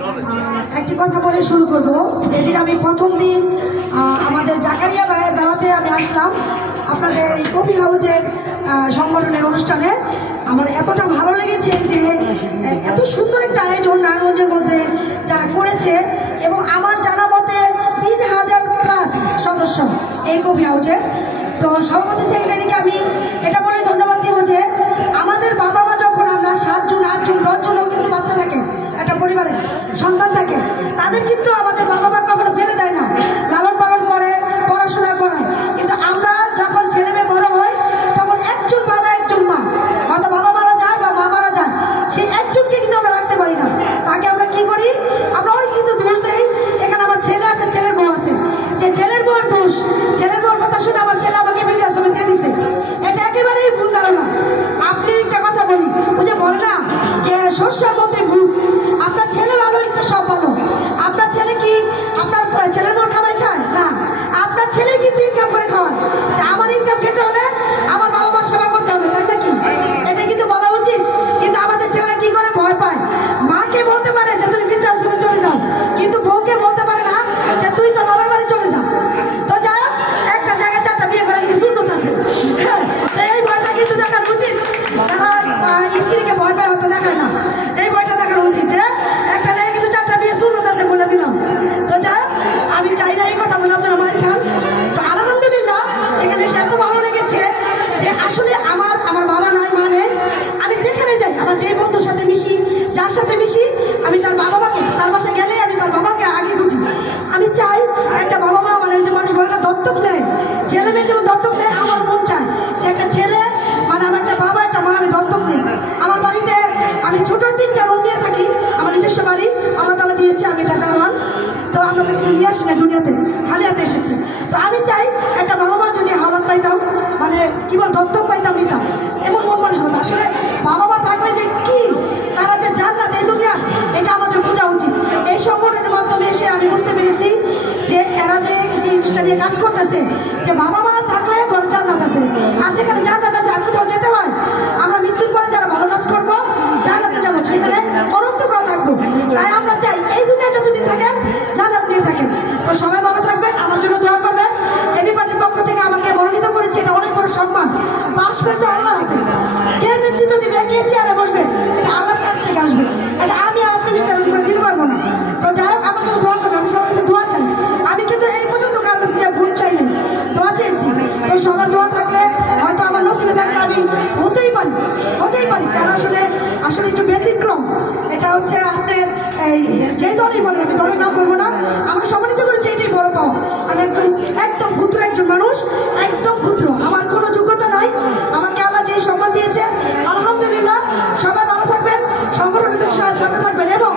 একটি কথা বলে শুরু করব। যেদিন আমি প্রথম দিন আমাদের জাকারিয়া ভাইয়ের দাওয়াতে আমি আসলাম আপনাদের এই কফি হাউজের সংগঠনের অনুষ্ঠানে, আমার এতটা ভালো লেগেছে যে এত সুন্দর একটা আয়োজন নারায়ণগঞ্জের মধ্যে যারা করেছে, এবং আমার জানা মতে 3000 প্লাস সদস্য এই কফি হাউজে। তো সভাপতি সেক্রেটারিকে আমি এটা বলে ধন্যবাদ দিব যে আমাদের বাবা মা যখন আমরা 7 জন 8 জন 10 জনও কিন্তু বাচ্চা থাকে, একটা পরিবারে সন্তান থাকে, তাদের কিন্তু আমাদের বাবা মা কখনো ফেলে দেয় না, লালন পালন করে, পড়াশোনা করায়। কিন্তু আমরা যখন ছেলে মেয়ে বড় হয় তখন একজন বাবা একজন মা, হয়তো বাবা মারা যায় বা মা মারা যায়, সেই একজনকে কিন্তু আমরা রাখতে পারি না। তাকে আমরা কি করি, আমরা অনেক কিন্তু দোষ দেই। এখানে আমার ছেলে আছে, ছেলের বউ আছে, যে ছেলের বউর দোষ, ছেলের বউর কথা শুনে আমার ছেলে আমাকে বৃদ্ধাশ্রমে দিয়ে দিছে, এটা একেবারেই ভুল ধারণা। আপনি একটা কথা বলি, ওই যে বলে না যে শস্যের মধ্যে ভূত, আপনার ছেলে ভালো হলে তো সব ভালো। আপনার ছেলে কি আপনার ছেলের বউ খাওয়াই খায় না, আপনার ছেলে কিন্তু ইনকাম করে খাওয়ায়। আমার ইনকাম খেতে হলে আমার বাবা মার সেবা করতে হবে, তাই নাকি? এটা কিন্তু বলা উচিত। কিন্তু আমাদের ছেলেরা কি করে, ভয় পায়। মাকে বলতে পারে যে তুমি বৃদ্ধাশ্রমে চলে যাও, কিন্তু বউকে বলতে পারে না যে তুই তোর বাবার বাড়ি চলে যা। তো যাই হোক, একটা জায়গায় 4টা বিয়ে করা কিন্তু সুন্নত আছে। এই ভয়টা কিন্তু দেখানো উচিত। যারা স্ত্রীকে ভয় পায় হয়তো দেখায় না, এই ভয়টা দেখানো উচিত যে একটা জায়গায় কিন্তু 4টা বিয়ে সুন্নত আছে বলে দিলাম। তো যাই হোক, আমি চাই না এই কথা বলে আপনারা মার খান। তো আলহামদুলিল্লাহ এখানে এসে এত ভালো লেগেছে যে আসলে আমার বাবা নাই, মা নেই, আমি যেখানে যাই, আমার যে বন্ধুর সাথে মিশি, যার সাথে মিশি, আমি তার বাবা মাকে, তার বাসায় গেলে আমি তার বাবাকে আগে বুঝি। আমি চাই একটা বাবা মা, মানে যে মানুষ বলে না দত্তক নেয়, ছেলে মেয়ে যেমন দত্তক নেয়, আমার মন চায় যে একটা ছেলে, মানে আমার একটা বাবা একটা মা আমি দত্তক নেই। আমার বাড়িতে আমি ছোট 3টা রুম নিয়ে থাকি, আমার নিজস্ব বাড়ি আল্লাহ তাআলা দিয়েছে, আমি এটা দারোয়ান। তো আমরা তো কিছু নিয়ে আসি না দুনিয়াতে, খালি হাতে এসেছি। তো আমি চাই একটা বাবা মা যদি হাওলাত পাইতাম, মানে কি বল দত্তক পাইতাম, নিতাম, এমন মন মানুষ হতো। আসলে বাবা মা থাকলে যে কি, তারা যে জান্নাত এই দুনিয়া, এটা আমাদের বোঝা উচিত। এই সংগঠনের মাধ্যমে এসে আমি বুঝতে পেরেছি যে এরা যে জিনিসটা নিয়ে কাজ করতেছে, যে বাবা মা থাকলে ঘরে জান্নাত আছে, আর যেখানে জান্নাত আছে আর কোথাও যেতে হয়। আমরা মৃত্যুর পরে যারা ভালো কাজ করবো জান্নাতে যাবো, সেখানে অনন্তকাল থাকবো। তাই আমরা চাই এই দুনিয়া যতদিন থাকেন জান্নাত নিয়ে থাকেন। তো সবাই ভালো থাকবেন, আমার জন্য দোয়া করবেন। এবি পার্টির পক্ষ থেকে আমাকে মনোনীত করেছে, এটা অনেক বড় সম্মান। পাশ ফেলতে আল্লাহর হাতে, কে নেতৃত্ব দিবে, কে চেয়ারে বসবে, এটা আল্লাহর কাছ থেকে আসবে, এটা আমি আপনি নির্ধারণ করে দিতে পারবো না। তো যাই হোক, আমার জন্য দোয়া করবেন, আমি সবার কাছে দোয়া চাই। আমি কিন্তু এই পর্যন্ত কার কাছে যা ভুল চাই নাই, দোয়া চেয়েছি। তো সবার দোয়া থাকলে হয়তো আমার নসিবে থাকলে আমি হতেই পারি যারা আসলে একটু ব্যতিক্রম। এটা হচ্ছে আপনার যে দলই বলেন, আমি দলের নাম বলবো না, আমাকে সম্মানিত করেছে, এটাই বড় পাওয়া। আমি একদম ক্ষুদ্র একজন মানুষ, একদম ক্ষুদ্র, আমার কোনো যোগ্যতা নাই। আমাকে আল্লাহ যে সম্মান দিয়েছে, আলহামদুলিল্লাহ। সবাই ভালো থাকবেন, সংগঠনের সাথে থাকবেন, এবং